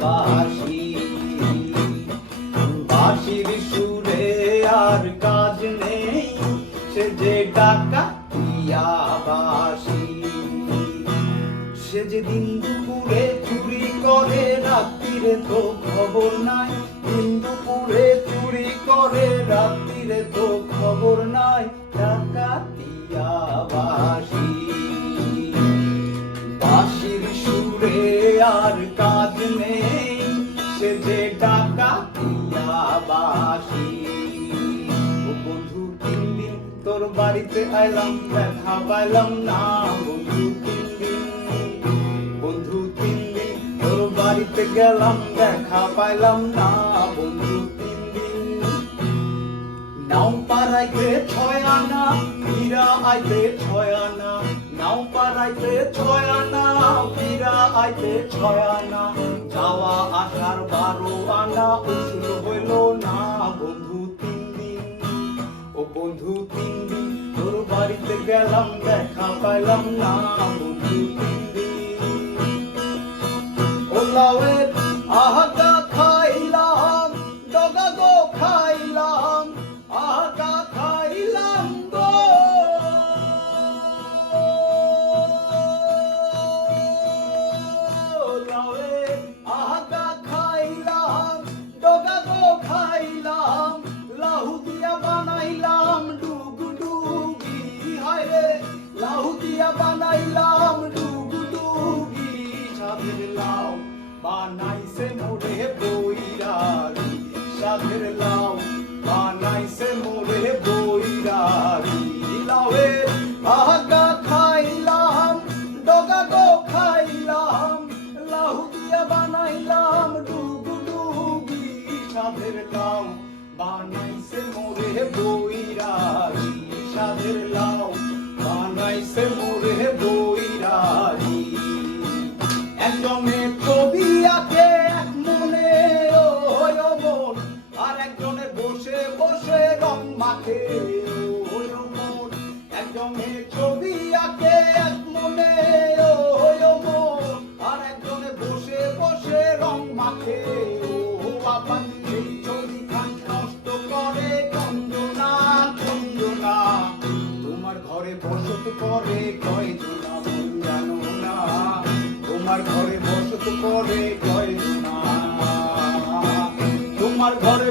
বাঁশি বাঁশির সুরে আর কাজ নেই সে যে ডাকাতিয়া বাঁশি সে যে দিন দুপুরে চুরি করে রাত্রিরে তো খবর নাই দিন দুপুরে চুরি করে রাত্রিরে তো খবর নাই ডাকাতিয়া বাঁশি বাঁশির সুরে আর কাজ নেই সে যে ডাকাতিয়া বাঁশি ও বন্ধু তিন দিন তোর বাড়িতে আইলাম দেখা পাইলাম না বন্ধু তিন দিন তোর বাড়িতে গেলাম দেখা পাইলাম না বন্ধু তিন দিন নাও পাড়াইতে ছয় আনা পীরা আইতে ছয় আনা নাও পাড়াইতে ছয় আনা পীরা আইতে ছয় আনা যাওয়া আসার 12 আনা উসুল হইল না বন্ধু তিন দিন ও বন্ধু তিন দিন তোর বাড়িতে গেলাম দেখা পাইলাম না বন্ধু তিন দিন ও লাউয়ের আহাকা খাইলাম ডগা গো খাইলাম আহাকা খাইলাম গো লাউয়ের আহাকা খাইলাম ডগা গো খাইলাম লাহু দিয়া বানাইলাম ডুগডুগি হায় রে লাহু দিয়া বানাইলাম ডুগডুগি সাধের লাউ বানাইছে মোরে বইরারি সাধের লাউ বানাইছে মোরে বইরারি লাউয়ের আহাকা খাইলাম ডগা গো খাইলাম লাহু দিয়া বানাইলাম ডুগডুগি সাধের লাউ বানাইছে মোরে বইরারি সাধের লাউ বানাইছে মোরে বইরারি একজনে ছবি আঁকে এক মনে ওই মন আর একজনে বসে বসে রং মাখে ওই মন একজনে ছবি আঁকে এক মনে ওই মন আর একজনে বসে বসে রং মাখে ও বাবা এই ছবি খান নষ্ট করে চন্দনা চন্দনা তোমার ঘরে বসত করে কয়জনা মন জানো না তোমার ঘরে বসত করে কয়জনা তোমার ঘরে